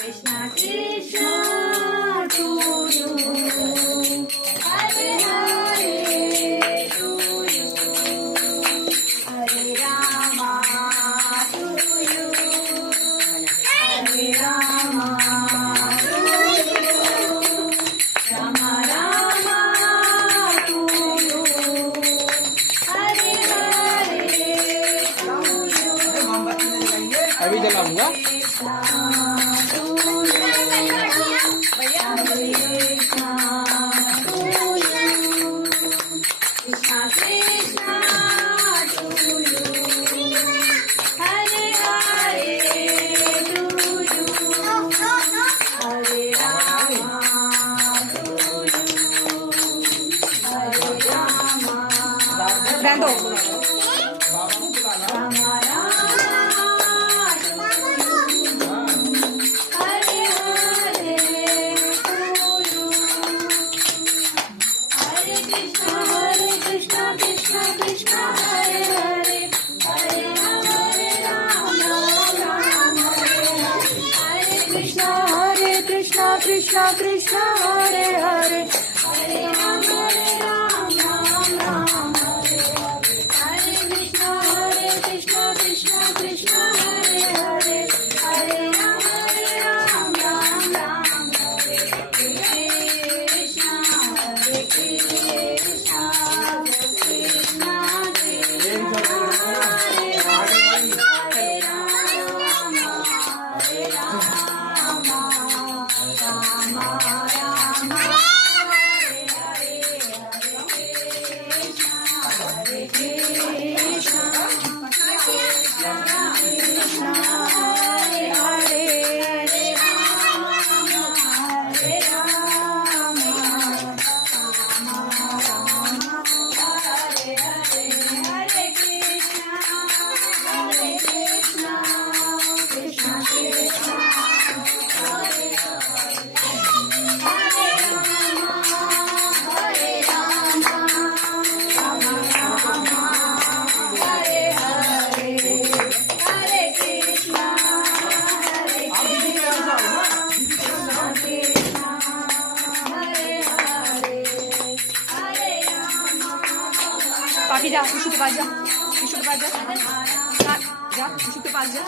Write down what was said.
Krishna Krishna to you, Hare Hare to you, Hare Rama to you, Hare Rama to you, Rama Rama to you, Hare Hare to you. अभी जलाऊंगा। Band दो। Krishna Krishna Hare Hare Hare Ram Ram Ram Hare Hare Krishna Krishna Krishna Hare Hare Hare Ram Ram Ram Hare Krishna Krishna Krishna Krishna Hare Hare Hare Ram Hare Ram पापी जा, विशु के पास जा, विशु के पास जा, जा, विशु के पास जा।